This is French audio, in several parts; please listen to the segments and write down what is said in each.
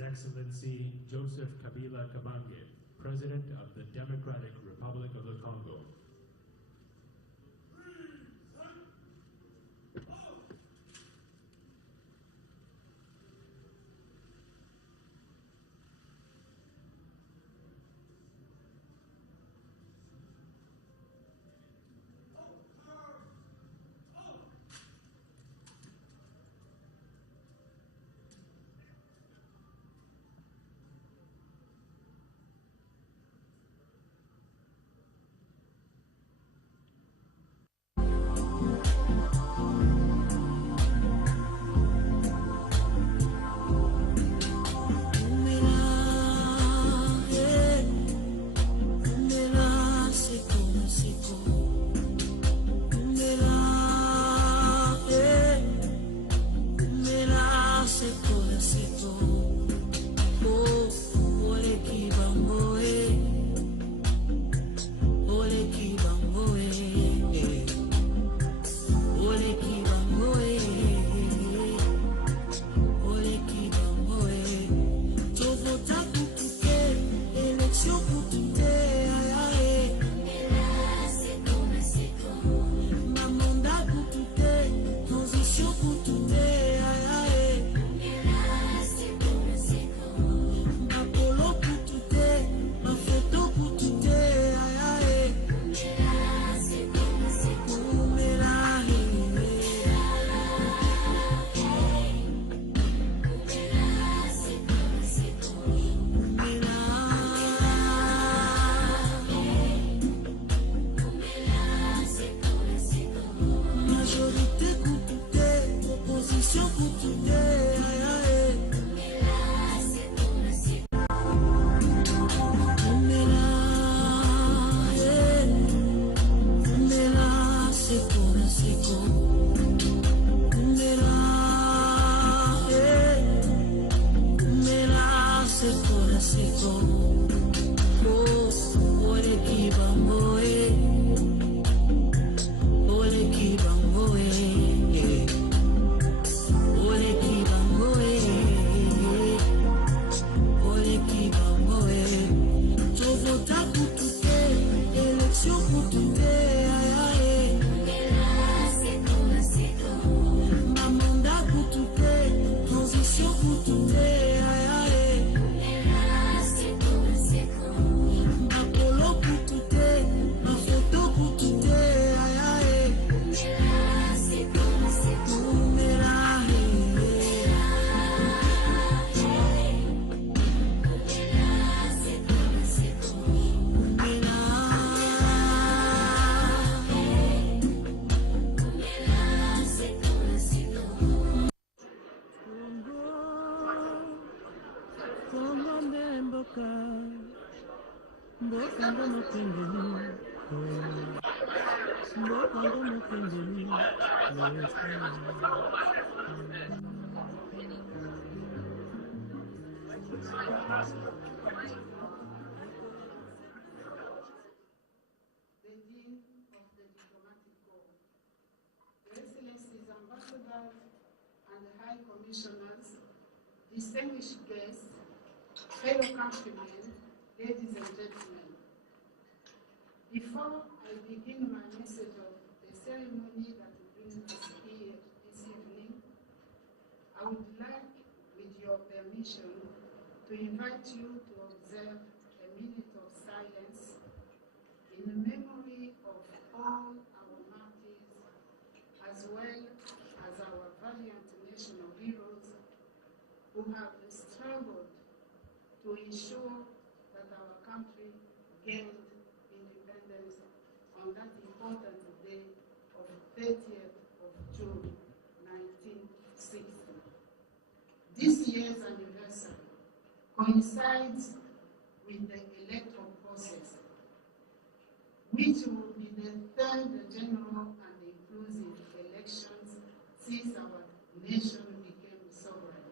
His Excellency Joseph Kabila Kabange, President of the Democratic Republic of the Congo. The Dean of the Diplomatic Corps, Your Excellencies, Ambassadors and the High Commissioners, distinguished guests, fellow countrymen, ladies and gentlemen. Before I begin my message of the ceremony that brings us here this evening, I would like, with your permission, to invite you to observe a minute of silence in the memory of all our martyrs, as well as our valiant national heroes who have struggled to ensure that our country gained independence on that important day of 30th of June, 1960. This year's anniversary coincides with the electoral process, which will be the third general and inclusive elections since our nation became sovereign.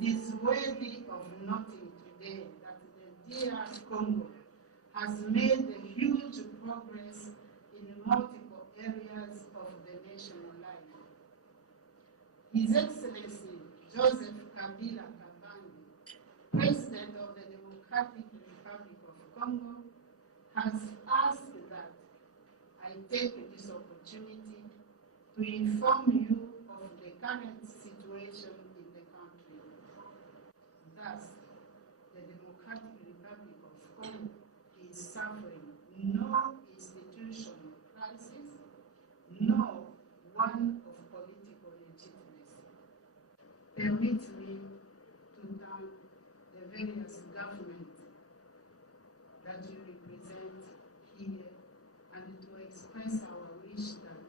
It is worthy of noting today that the DR Congo has made a huge progress in multiple areas of the national life. His Excellency Joseph Kabila Kabange Democratic Republic of Congo has asked that I take this opportunity to inform you of the current situation in the country. Thus, the Democratic Republic of Congo is suffering no institutional crisis, nor one of political legitimacy. Permit me to thank the various governments that you represent here and to express our wish that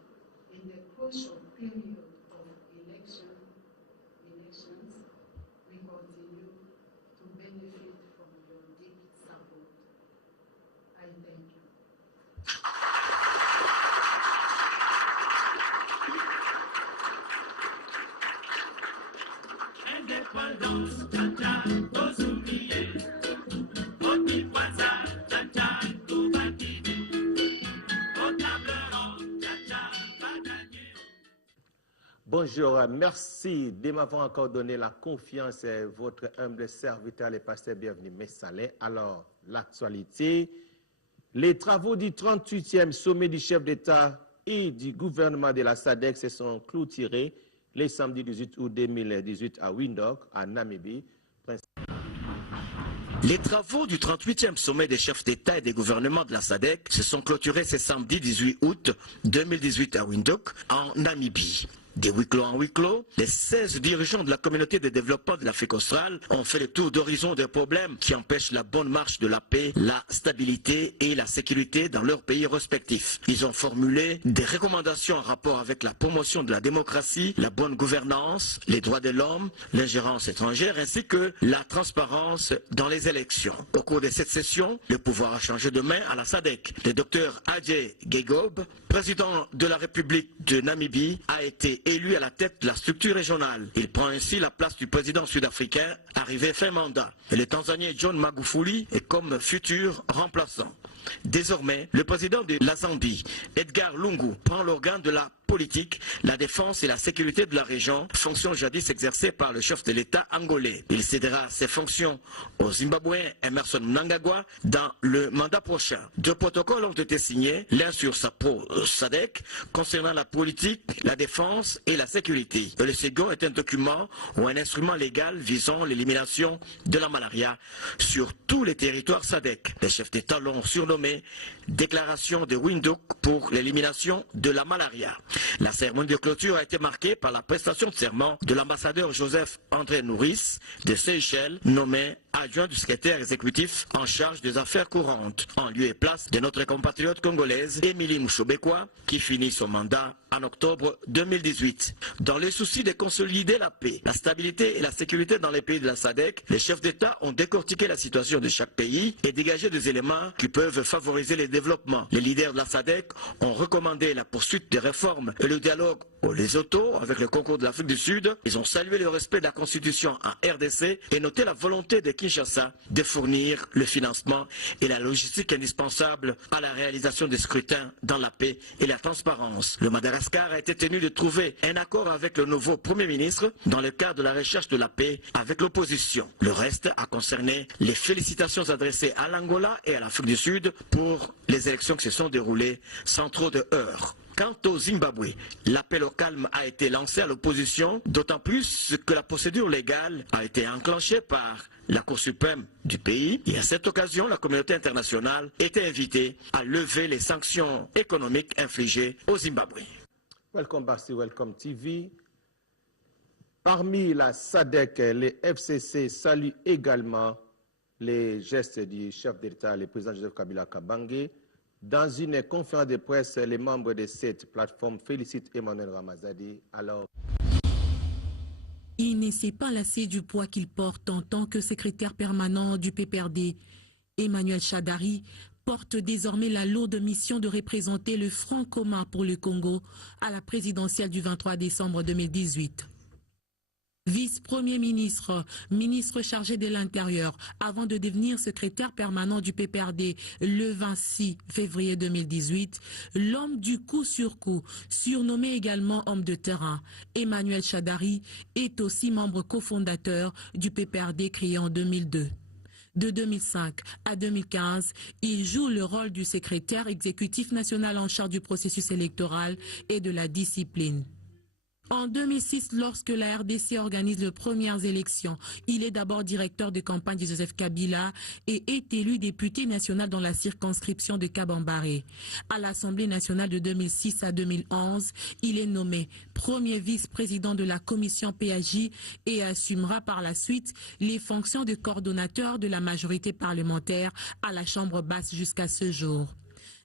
in the crucial period of elections, we continue to benefit from your deep support. I thank you. Bonjour, merci de m'avoir encore donné la confiance. Votre humble serviteur, le pasteur Bienvenu Messalin. Alors, l'actualité, les travaux du 38e sommet du chef d'État et du gouvernement de la SADC se sont clôturés le samedi 18 août 2018 à Windhoek, en Namibie. Les travaux du 38e sommet des chefs d'État et des gouvernements de la SADC se sont clôturés ce samedi 18 août 2018 à Windhoek, en Namibie. De huis clos en huis clos, les 16 dirigeants de la communauté de développement de l'Afrique australe ont fait le tour d'horizon des problèmes qui empêchent la bonne marche de la paix, la stabilité et la sécurité dans leurs pays respectifs. Ils ont formulé des recommandations en rapport avec la promotion de la démocratie, la bonne gouvernance, les droits de l'homme, l'ingérence étrangère ainsi que la transparence dans les élections. Au cours de cette session, le pouvoir a changé de main à la SADC. Le docteur Adjei Gegobe, président de la République de Namibie, a été élu à la tête de la structure régionale. Il prend ainsi la place du président sud-africain arrivé fin mandat. Et le Tanzanien John Magufuli est comme futur remplaçant. Désormais, le président de la Zambie, Edgar Lungu, prend l'organe de la politique, la défense et la sécurité de la région, fonction jadis exercée par le chef de l'État angolais. Il cédera ses fonctions au Zimbabwéen Emmerson Mnangagwa dans le mandat prochain. Deux protocoles ont été signés, l'un sur sa SADC concernant la politique, la défense et la sécurité. Et le second est un document ou un instrument légal visant l'élimination de la malaria sur tous les territoires SADC. Les chefs d'État l'ont surnommé Déclaration de Windhoek pour l'élimination de la malaria. La cérémonie de clôture a été marquée par la prestation de serment de l'ambassadeur Joseph André Nouris de Seychelles, nommé adjoint du secrétaire exécutif en charge des affaires courantes, en lieu et place de notre compatriote congolaise Émilie Mouchobekwa, qui finit son mandat en octobre 2018. Dans le souci de consolider la paix, la stabilité et la sécurité dans les pays de la SADC, les chefs d'État ont décortiqué la situation de chaque pays et dégagé des éléments qui peuvent favoriser le développement. Les leaders de la SADC ont recommandé la poursuite des réformes et le dialogue au Lesotho avec le concours de l'Afrique du Sud. Ils ont salué le respect de la Constitution en RDC et noté la volonté de Kinshasa de fournir le financement et la logistique indispensable à la réalisation des scrutins dans la paix et la transparence. Le Madagascar a été tenu de trouver un accord avec le nouveau Premier ministre dans le cadre de la recherche de la paix avec l'opposition. Le reste a concerné les félicitations adressées à l'Angola et à l'Afrique du Sud pour les élections qui se sont déroulées sans trop de heurts. Quant au Zimbabwe, l'appel au calme a été lancé à l'opposition, d'autant plus que la procédure légale a été enclenchée par la Cour suprême du pays. Et à cette occasion, la communauté internationale était invitée à lever les sanctions économiques infligées au Zimbabwe. Welcome back to Welcome TV. Parmi la SADC, les FCC saluent également les gestes du chef d'État, le président Joseph Kabila Kabange. Dans une conférence de presse, les membres de cette plateforme félicitent Emmanuel Ramazani. Alors, il ne s'est pas lassé du poids qu'il porte en tant que secrétaire permanent du PPRD. Emmanuel Shadari porte désormais la lourde mission de représenter le Front commun pour le Congo à la présidentielle du 23 décembre 2018. Vice-premier ministre, ministre chargé de l'Intérieur, avant de devenir secrétaire permanent du PPRD le 26 février 2018, l'homme du coup sur coup, surnommé également homme de terrain, Emmanuel Shadari, est aussi membre cofondateur du PPRD créé en 2002. De 2005 à 2015, il joue le rôle du secrétaire exécutif national en charge du processus électoral et de la discipline. En 2006, lorsque la RDC organise les premières élections, il est d'abord directeur de campagne de Joseph Kabila et est élu député national dans la circonscription de Kabambaré. À l'Assemblée nationale de 2006 à 2011, il est nommé premier vice-président de la commission PAJ et assumera par la suite les fonctions de coordonnateur de la majorité parlementaire à la Chambre basse jusqu'à ce jour.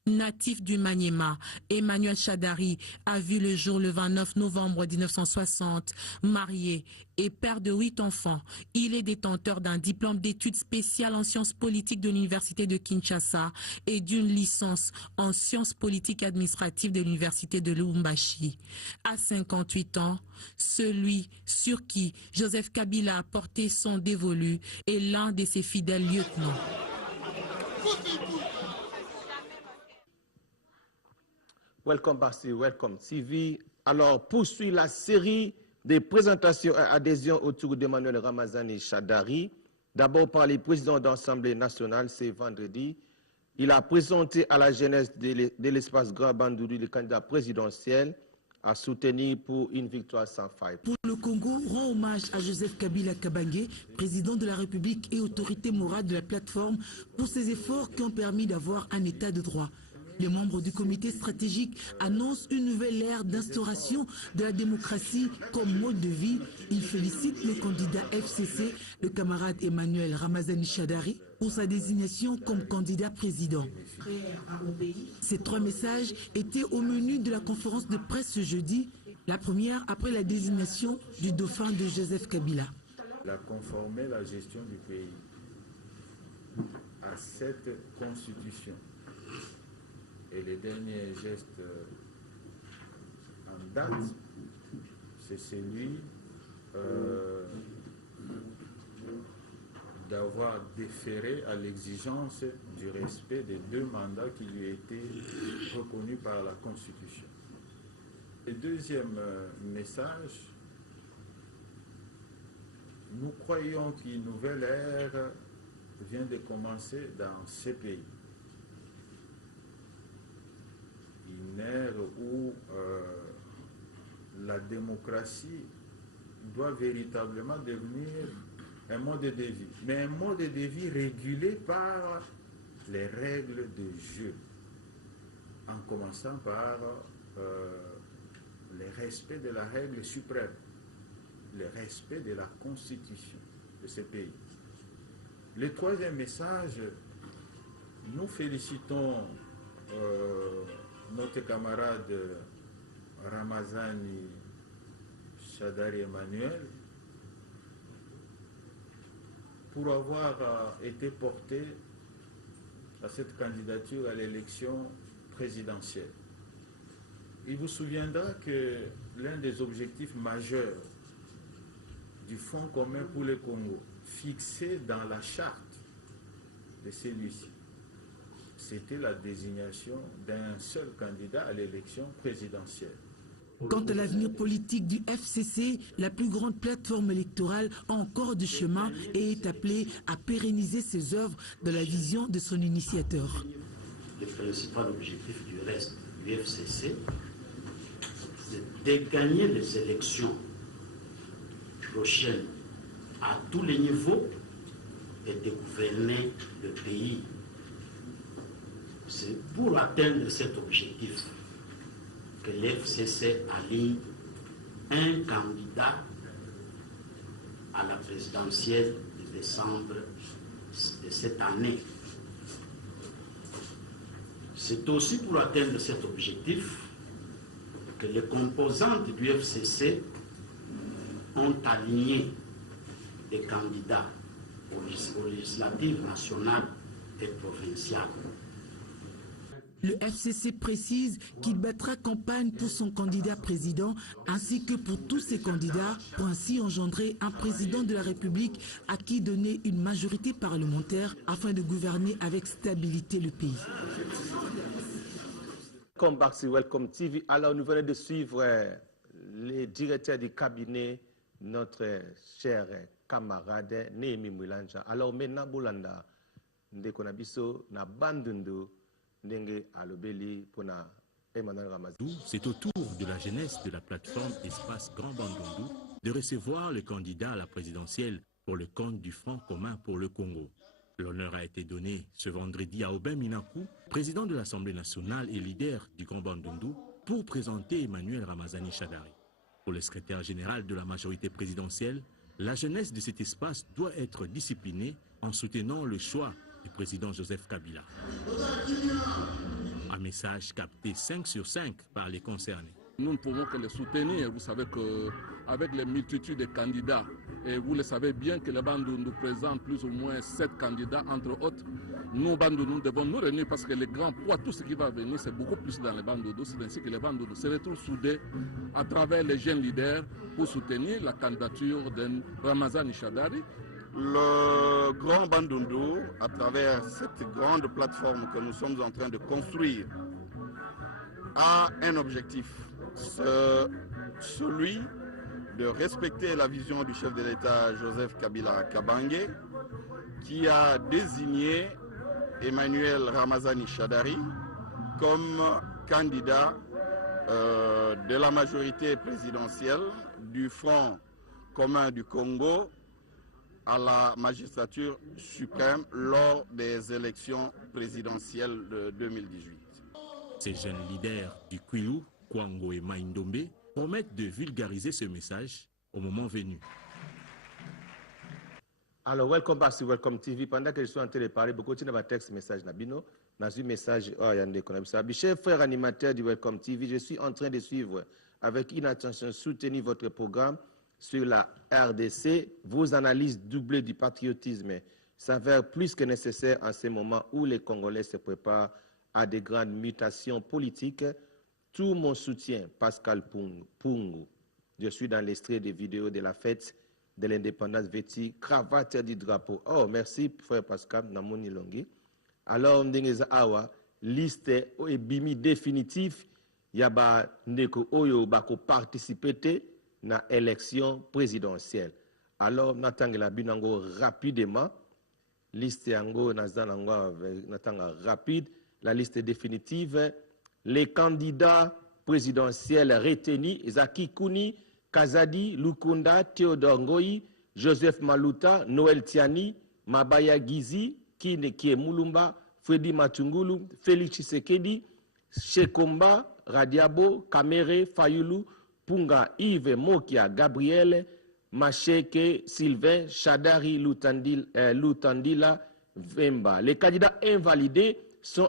Natif du Maniema, Emmanuel Chadari a vu le jour le 29 novembre 1960, marié et père de 8 enfants. Il est détenteur d'un diplôme d'études spéciales en sciences politiques de l'Université de Kinshasa et d'une licence en sciences politiques administratives de l'Université de Lubumbashi. À 58 ans, celui sur qui Joseph Kabila a porté son dévolu est l'un de ses fidèles lieutenants. Welcome back to Welcome TV. Alors, poursuit la série des présentations et adhésions autour d'Emmanuel Ramazani Chadari. D'abord par les présidents d'Assemblée nationale, c'est vendredi. Il a présenté à la jeunesse de l'espace Grand Bandouli le candidat présidentiel à soutenir pour une victoire sans faille. Pour le Congo, rend hommage à Joseph Kabila Kabange, président de la République et autorité morale de la plateforme, pour ses efforts qui ont permis d'avoir un état de droit. Les membres du comité stratégique annoncent une nouvelle ère d'instauration de la démocratie comme mode de vie. Ils félicitent le candidat FCC, le camarade Emmanuel Ramazani Chadari, pour sa désignation comme candidat président. Ces 3 messages étaient au menu de la conférence de presse ce jeudi, la première après la désignation du dauphin de Joseph Kabila. La conformer la gestion du pays à cette constitution. Et les derniers gestes en date, c'est celui d'avoir déféré à l'exigence du respect des 2 mandats qui lui étaient reconnus par la Constitution. Le deuxième message, nous croyons qu'une nouvelle ère vient de commencer dans ces pays. Une ère où la démocratie doit véritablement devenir un mode de vie, mais un mode de vie régulé par les règles de jeu, en commençant par le respect de la règle suprême, le respect de la constitution de ce pays. Le troisième message, nous félicitons notre camarade Ramazani Chadari Emmanuel pour avoir été porté à cette candidature à l'élection présidentielle. Il vous souviendra que l'un des objectifs majeurs du Fonds commun pour le Congo, fixé dans la charte de celui-ci, c'était la désignation d'un seul candidat à l'élection présidentielle. Quant à l'avenir politique du FCC, la plus grande plateforme électorale a encore du chemin et est appelée à pérenniser ses œuvres dans la vision de son initiateur. Le principal objectif du reste du FCC, c'est de gagner les élections prochaines à tous les niveaux et de gouverner le pays. C'est pour atteindre cet objectif que l'FCC aligne un candidat à la présidentielle de décembre de cette année. C'est aussi pour atteindre cet objectif que les composantes du FCC ont aligné des candidats aux législatives nationales et provinciales. Le FCC précise qu'il battra campagne pour son candidat président ainsi que pour tous ses candidats pour ainsi engendrer un président de la République à qui donner une majorité parlementaire afin de gouverner avec stabilité le pays. Welcome back to Welcome TV. Alors, nous venons de suivre les directeurs du cabinet, notre cher camarade Némi Moulanja. Alors maintenant Boulanda ndeko na biso na bandundu ndenge alobeli pona Emmanuel Ramazani. C'est au tour de la jeunesse de la plateforme Espace Grand Bandundu de recevoir le candidat à la présidentielle pour le compte du Front commun pour le Congo. L'honneur a été donné ce vendredi à Aubin Minakou, président de l'Assemblée nationale et leader du Grand Bandundu, pour présenter Emmanuel Ramazani Shadari. Pour le secrétaire général de la majorité présidentielle, la jeunesse de cet espace doit être disciplinée en soutenant le choix du président Joseph Kabila. Un message capté 5 sur 5 par les concernés. Nous ne pouvons que les soutenir. Vous savez qu'avec les multitudes de candidats, et vous le savez bien que les Bandundu nous présentent plus ou moins 7 candidats, entre autres, nous, Bandundu, nous devons nous réunir parce que les grands poids, tout ce qui va venir, c'est beaucoup plus dans les Bandundu. C'est ainsi que les Bandundu se retrouvent soudés à travers les jeunes leaders pour soutenir la candidature de Ramazani Shadari. Le Grand Bandundu, à travers cette grande plateforme que nous sommes en train de construire, a un objectif, celui de respecter la vision du chef de l'État Joseph Kabila Kabange, qui a désigné Emmanuel Ramazani Shadari comme candidat de la majorité présidentielle du Front commun du Congo à la magistrature suprême lors des élections présidentielles de 2018. Ces jeunes leaders du Kwilu, Kwango et Maïndombe promettent de vulgariser ce message au moment venu. Alors, welcome back sur Welcome TV. Pendant que je suis en train de parler, beaucoup de texte message Nabino. Dans un message, chers frères animateurs du Welcome TV, je suis en train de suivre avec une attention soutenue votre programme sur la RDC. Vos analyses doublées du patriotisme s'avèrent plus que nécessaires en ce moment où les Congolais se préparent à des grandes mutations politiques. Tout mon soutien, Pascal Pungu. Je suis dans l'extrait des vidéos de la fête de l'indépendance vêtue, cravate du drapeau. Oh, merci, frère Pascal, Namoni Longi. Alors, ndengeza awa, liste et bimi définitif, yaba ndeko oyo bako participer na élection présidentielle. Alors, natangela binango rapidement, liste yango nazanango natanga rapide, la liste définitive, les candidats présidentiels retenus, Zaki Kouni, Kazadi, Lukunda, Théodore Ngoyi, Joseph Maluta, Noël Tiani, Mabaya Gizi, Kinekie Mulumba, Freddy Matungulu, Félix Tshisekedi, Shekomba, Radiabo, Kamere, Fayulu, Punga, Yves, Mokia, Gabriel, Macheke, Sylvain, Shadari, Lutandila, Vemba. Les candidats invalidés sont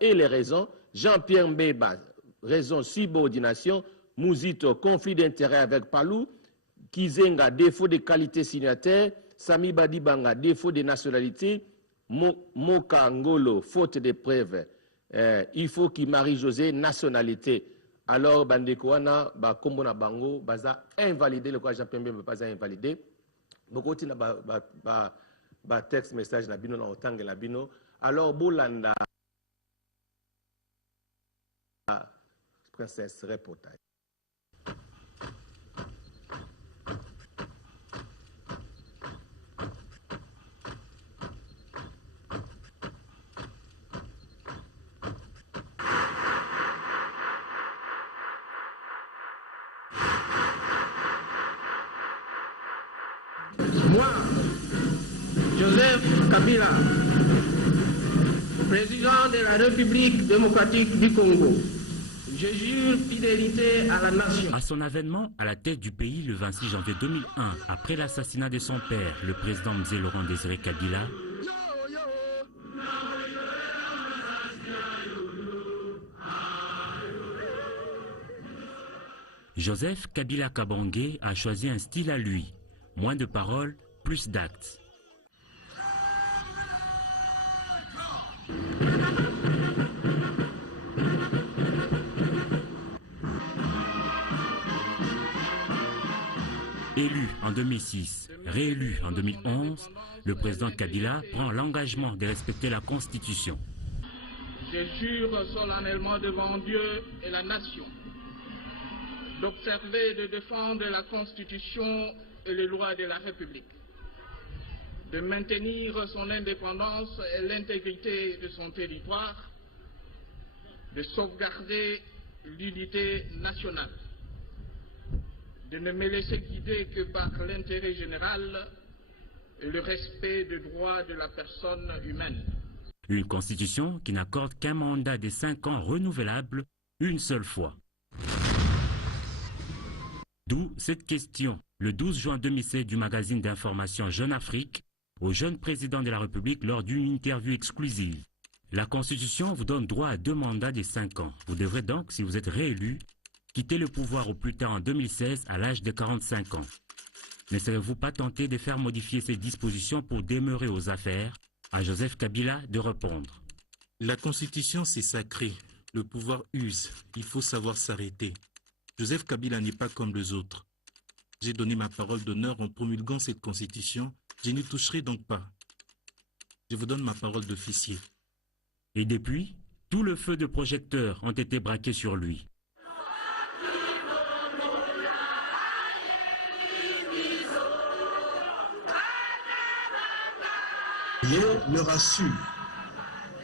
et les raisons: Jean-Pierre Mbeba, raison subordination; Mouzito, conflit d'intérêt avec Palou; Kizenga, défaut de qualité signataire; Sami Badibanga, défaut de nationalité; Moka Ngolo, faute de preuves; il faut qu'il Marie-José, nationalité. Alors, Bandekouana, Kombona Bango, Baza invalidé, le quoi Jean-Pierre Mbeba pas invalidé. Beaucoup de texte message na bino na otang la bino. Alors, Bolanda princesse reportage. Moi, Joseph Kabila, président de la République démocratique du Congo, je jure fidélité à la nation. À son avènement à la tête du pays le 26 janvier 2001, après l'assassinat de son père, le président Mzee Laurent Désiré Kabila, Joseph Kabila Kabange a choisi un style à lui, moins de paroles, plus d'actes. Élu en 2006, réélu en 2011, le président Kabila prend l'engagement de respecter la Constitution. Je jure solennellement devant Dieu et la nation d'observer et de défendre la Constitution et les lois de la République, de maintenir son indépendance et l'intégrité de son territoire, de sauvegarder l'unité nationale, de ne me laisser guider que par l'intérêt général et le respect des droits de la personne humaine. Une constitution qui n'accorde qu'un mandat de 5 ans renouvelable une seule fois. D'où cette question, le 12 juin 2016 du magazine d'information Jeune Afrique, au jeune président de la République lors d'une interview exclusive. La Constitution vous donne droit à 2 mandats de 5 ans. Vous devrez donc, si vous êtes réélu, quitter le pouvoir au plus tard en 2016 à l'âge de 45 ans. Ne serez-vous pas tenté de faire modifier ces dispositions pour demeurer aux affaires? À Joseph Kabila de répondre. La Constitution, c'est sacré. Le pouvoir use. Il faut savoir s'arrêter. Joseph Kabila n'est pas comme les autres. J'ai donné ma parole d'honneur en promulguant cette Constitution. Je n'y toucherai donc pas. Je vous donne ma parole d'officier. Et depuis, tout le feu de projecteurs ont été braqués sur lui. Rien ne rassure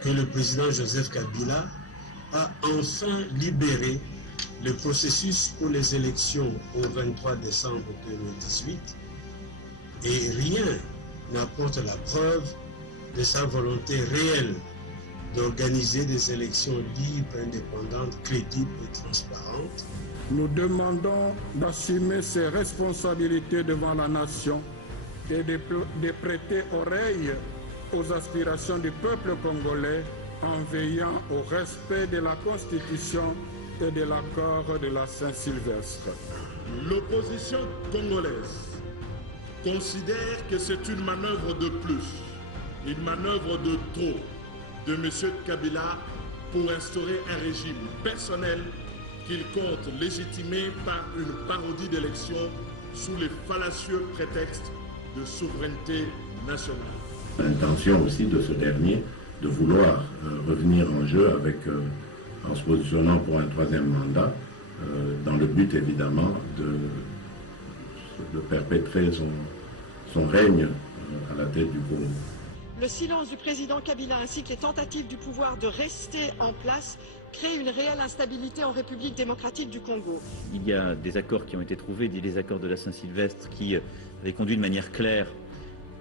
que le président Joseph Kabila a enfin libéré le processus pour les élections au 23 décembre 2018 et rien n'apporte la preuve de sa volonté réelle d'organiser des élections libres, indépendantes, crédibles et transparentes. Nous demandons d'assumer ses responsabilités devant la nation et de prêter oreille aux aspirations du peuple congolais en veillant au respect de la Constitution et de l'accord de la Saint-Sylvestre. L'opposition congolaise considère que c'est une manœuvre de plus, une manœuvre de trop de M. Kabila pour instaurer un régime personnel qu'il compte légitimer par une parodie d'élection sous les fallacieux prétextes de souveraineté nationale. L'intention aussi de ce dernier de vouloir revenir en jeu avec, en se positionnant pour un 3e mandat, dans le but évidemment de perpétrer son règne à la tête du Congo. Le silence du président Kabila ainsi que les tentatives du pouvoir de rester en place créent une réelle instabilité en République démocratique du Congo. Il y a des accords qui ont été trouvés, des accords de la Saint-Sylvestre qui avaient conduit de manière claire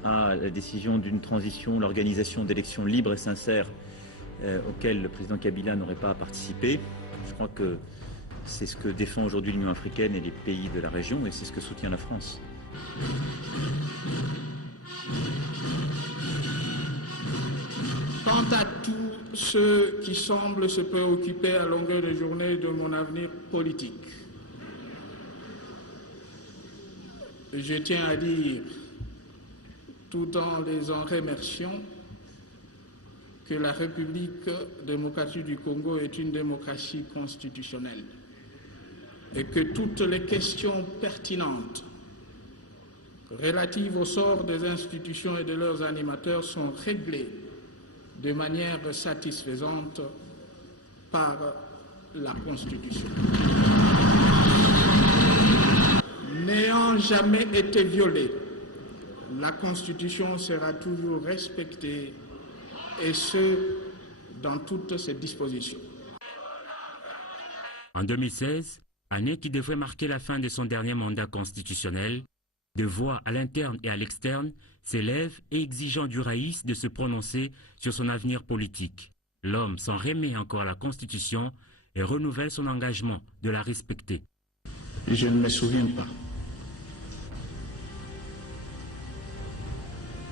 à la décision d'une transition, l'organisation d'élections libres et sincères auxquelles le président Kabila n'aurait pas à participer. Je crois que c'est ce que défend aujourd'hui l'Union africaine et les pays de la région et c'est ce que soutient la France. Quant à tous ceux qui semblent se préoccuper à longueur de journée de mon avenir politique, je tiens à dire, tout en les en remerciant, que la République démocratique du Congo est une démocratie constitutionnelle et que toutes les questions pertinentes relatives au sort des institutions et de leurs animateurs sont réglées de manière satisfaisante par la Constitution. N'ayant jamais été violée, la Constitution sera toujours respectée, et ce, dans toutes ses dispositions. En 2016, année qui devrait marquer la fin de son dernier mandat constitutionnel, des voix à l'interne et à l'externe s'élèvent exigeant du raïs de se prononcer sur son avenir politique. L'homme s'en remet encore à la Constitution et renouvelle son engagement de la respecter. Je ne me souviens pas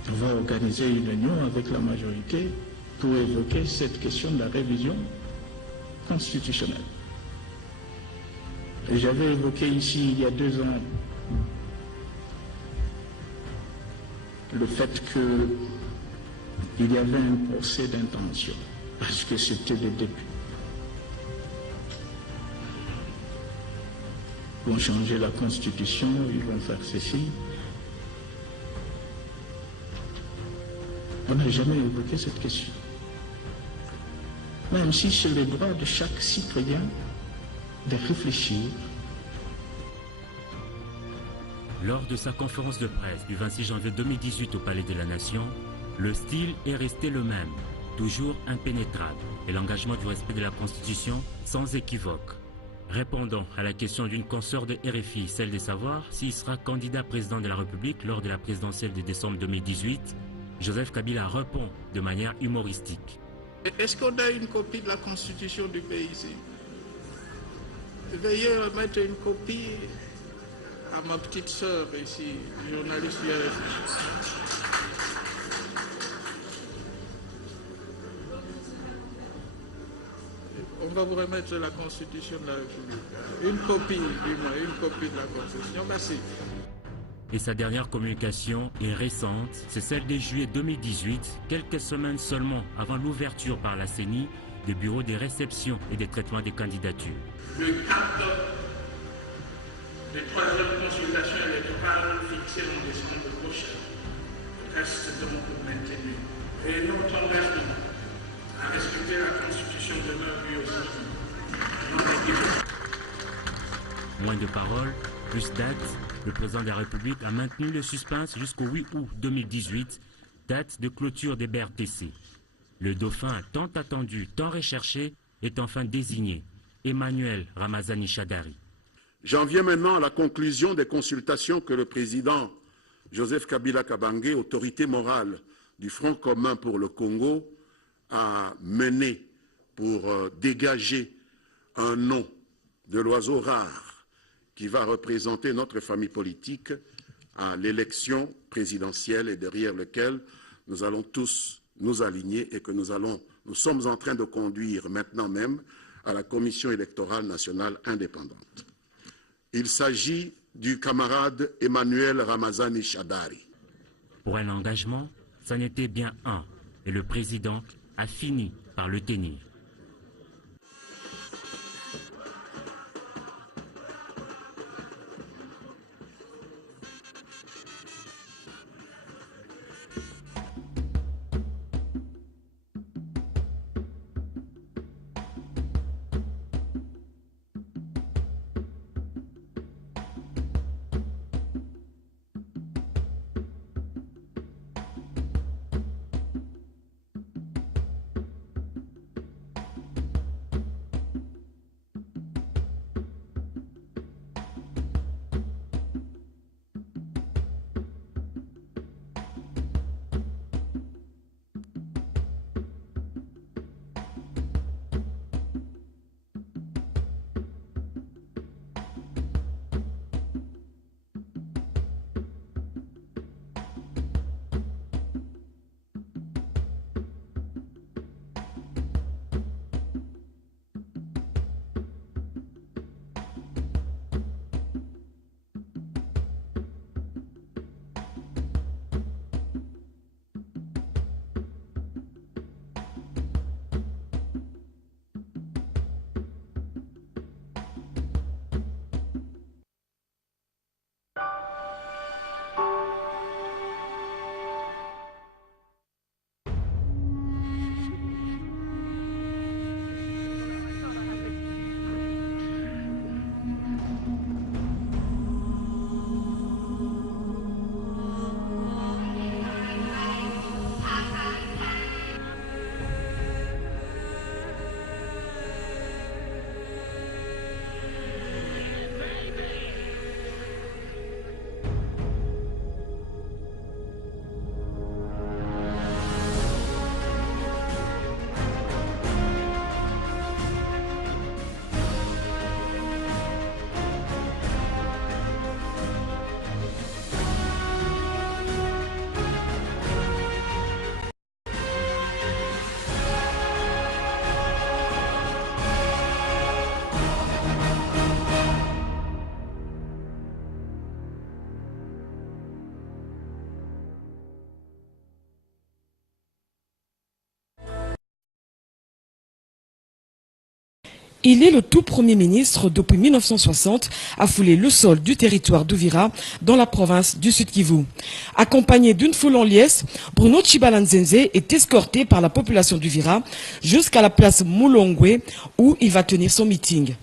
avoir organisé une réunion avec la majorité pour évoquer cette question de la révision constitutionnelle. Et j'avais évoqué ici, il y a 2 ans, le fait qu'il y avait un procès d'intention, parce que c'était le début. Ils vont changer la Constitution, ils vont faire ceci. On n'a jamais évoqué cette question. Même si c'est le droit de chaque citoyen de réfléchir Lors de sa conférence de presse du 26 janvier 2018 au Palais de la Nation, le style est resté le même, toujours impénétrable, et l'engagement du respect de la Constitution sans équivoque. Répondant à la question d'une consoeur de RFI, celle de savoir s'il sera candidat président de la République lors de la présidentielle de décembre 2018, Joseph Kabila répond de manière humoristique. Est-ce qu'on a une copie de la Constitution du pays ici? Veuillez remettre une copie à ma petite sœur ici, journaliste du RFI. On va vous remettre la Constitution de la République. Une copie, dis-moi, une copie de la Constitution. Merci. Et sa dernière communication est récente, c'est celle de juillet 2018, quelques semaines seulement avant l'ouverture par la CENI des bureaux de réception et de traitement des candidatures. Le cadre des troisième consultations électorales fixées en décembre prochain reste donc maintenu. Et notre engagement à respecter la Constitution demeure lui aussi. Moins de paroles, plus dates. Le président de la République a maintenu le suspense jusqu'au 8 août 2018, date de clôture des BRTC. Le dauphin tant attendu, tant recherché, est enfin désigné, Emmanuel Ramazani Shadari. J'en viens maintenant à la conclusion des consultations que le président Joseph Kabila Kabange, autorité morale du Front commun pour le Congo, a menées pour dégager un nom de l'oiseau rare qui va représenter notre famille politique à l'élection présidentielle et derrière lequel nous allons tous nous aligner et que nous sommes en train de conduire maintenant même à la Commission électorale nationale indépendante. Il s'agit du camarade Emmanuel Ramazani Shadari. Pour un engagement, ça n'était bien un, et le président a fini par le tenir. Il est le tout premier ministre depuis 1960 à fouler le sol du territoire d'Uvira dans la province du Sud-Kivu. Accompagné d'une foule en liesse, Bruno Chibalanzenze est escorté par la population d'Uvira jusqu'à la place Moulongwe où il va tenir son meeting.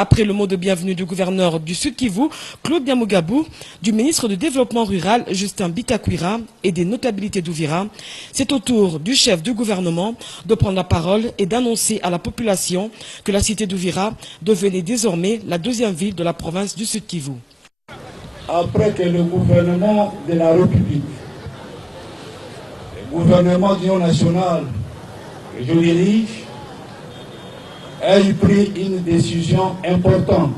Après le mot de bienvenue du gouverneur du Sud Kivu, Claude Nyamugabou, du ministre du Développement rural, Justin Bitakwira, et des notabilités d'Uvira, c'est au tour du chef du gouvernement de prendre la parole et d'annoncer à la population que la cité d'Uvira devenait désormais la deuxième ville de la province du Sud Kivu. Après que le gouvernement de la République, le gouvernement d'union nationale que je dirige, a pris une décision importante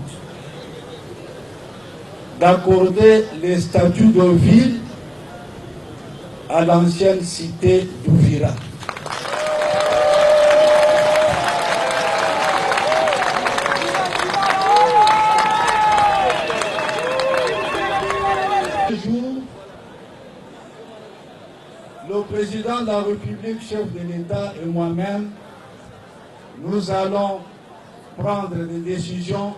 d'accorder les statuts de ville à l'ancienne cité d'Uvira. Le président de la République, chef de l'État et moi-même, nous allons prendre des décisions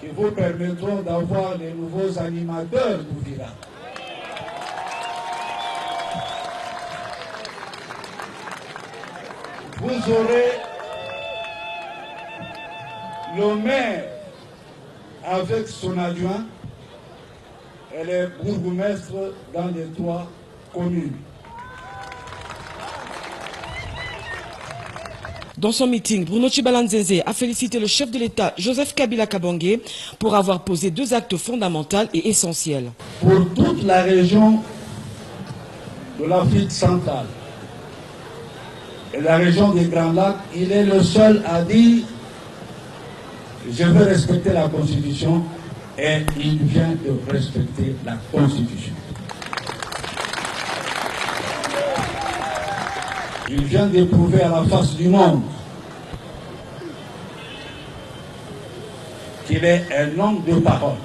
qui vous permettront d'avoir les nouveaux animateurs d'Uvira. Vous aurez le maire avec son adjoint et les bourgmestres dans les 3 communes. Dans son meeting, Bruno Chibalanzeze a félicité le chef de l'État, Joseph Kabila Kabange, pour avoir posé 2 actes fondamentaux et essentiels. Pour toute la région de l'Afrique centrale et la région des Grands Lacs, il est le seul à dire « Je veux respecter la Constitution » et il vient de respecter la Constitution. Il vient d'éprouver à la face du monde qu'il est un homme de parole,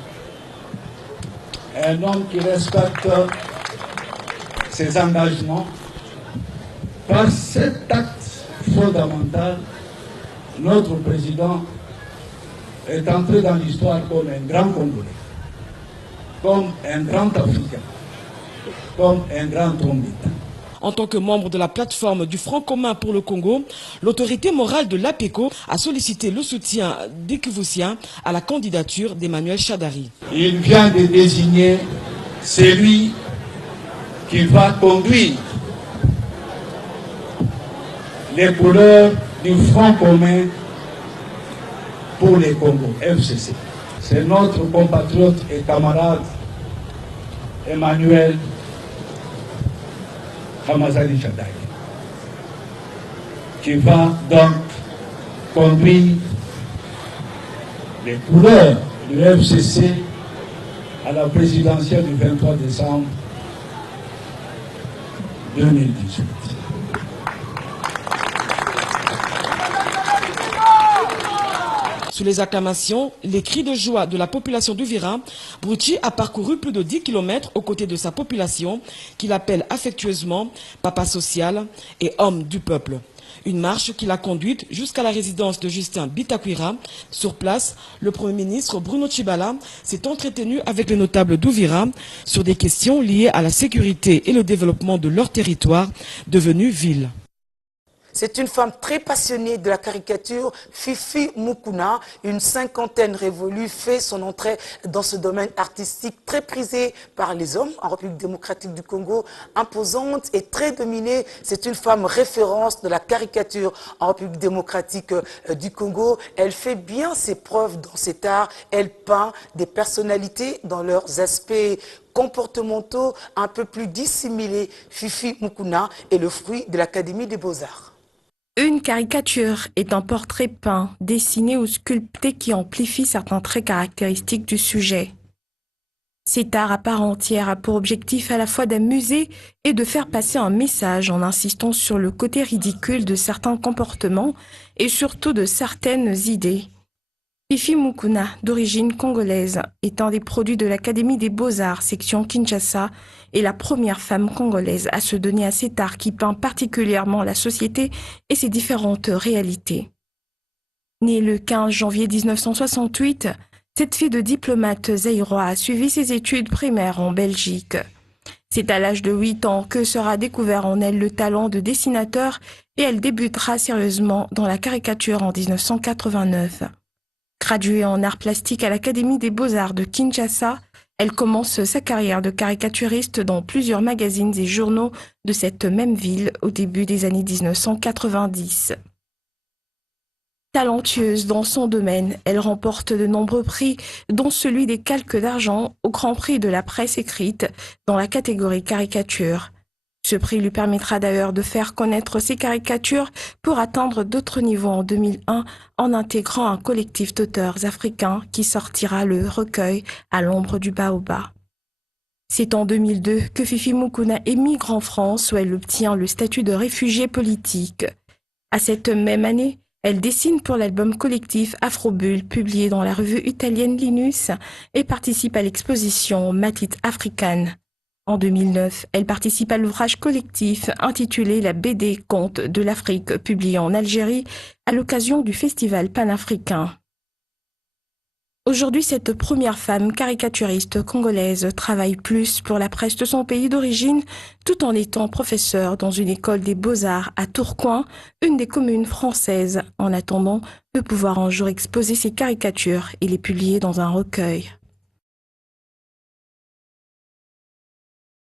un homme qui respecte ses engagements. Par cet acte fondamental, notre président est entré dans l'histoire comme un grand Congolais, comme un grand Africain, comme un grand homme d'État. En tant que membre de la plateforme du Front commun pour le Congo, l'autorité morale de l'APECO a sollicité le soutien des Kivusiens à la candidature d'Emmanuel Shadari. Il vient de désigner celui qui va conduire les couleurs du Front commun pour le Congo, FCC. C'est notre compatriote et camarade Emmanuel Ramazani Shadari, qui va donc conduire les couleurs du FCC à la présidentielle du 23 décembre 2018. Sous les acclamations, les cris de joie de la population d'Uvira, Bruchi a parcouru plus de 10 km aux côtés de sa population, qu'il appelle affectueusement « Papa social » et « Homme du peuple ». Une marche qui l'a conduite jusqu'à la résidence de Justin Bitakwira. Sur place, le Premier ministre Bruno Tshibala s'est entretenu avec les notables d'Uvira sur des questions liées à la sécurité et le développement de leur territoire devenu ville. C'est une femme très passionnée de la caricature, Fifi Mukuna, une 50aine révolue, fait son entrée dans ce domaine artistique très prisé par les hommes en République démocratique du Congo, imposante et très dominée. C'est une femme référence de la caricature en République démocratique du Congo. Elle fait bien ses preuves dans cet art. Elle peint des personnalités dans leurs aspects comportementaux un peu plus dissimulés. Fifi Mukuna est le fruit de l'Académie des Beaux-Arts. Une caricature est un portrait peint, dessiné ou sculpté qui amplifie certains traits caractéristiques du sujet. Cet art à part entière a pour objectif à la fois d'amuser et de faire passer un message en insistant sur le côté ridicule de certains comportements et surtout de certaines idées. Fifi Mukuna, d'origine congolaise, est un des produits de l'Académie des Beaux-Arts, section Kinshasa, et la première femme congolaise à se donner à cet art qui peint particulièrement la société et ses différentes réalités. Née le 15 janvier 1968, cette fille de diplomate zaïrois a suivi ses études primaires en Belgique. C'est à l'âge de 8 ans que sera découvert en elle le talent de dessinateur et elle débutera sérieusement dans la caricature en 1989. Graduée en arts plastiques à l'Académie des Beaux-Arts de Kinshasa, elle commence sa carrière de caricaturiste dans plusieurs magazines et journaux de cette même ville au début des années 1990. Talentueuse dans son domaine, elle remporte de nombreux prix, dont celui des calques d'argent au Grand Prix de la presse écrite dans la catégorie caricature. Ce prix lui permettra d'ailleurs de faire connaître ses caricatures pour atteindre d'autres niveaux en 2001 en intégrant un collectif d'auteurs africains qui sortira le recueil À l'ombre du baobab. C'est en 2002 que Fifi Mukuna émigre en France où elle obtient le statut de réfugiée politique. À cette même année, elle dessine pour l'album collectif Afrobulle publié dans la revue italienne Linus et participe à l'exposition Matite africaine. En 2009, elle participe à l'ouvrage collectif intitulé La BD Contes de l'Afrique, publié en Algérie à l'occasion du Festival panafricain. Aujourd'hui, cette première femme caricaturiste congolaise travaille plus pour la presse de son pays d'origine, tout en étant professeure dans une école des beaux-arts à Tourcoing, une des communes françaises, en attendant de pouvoir un jour exposer ses caricatures et les publier dans un recueil.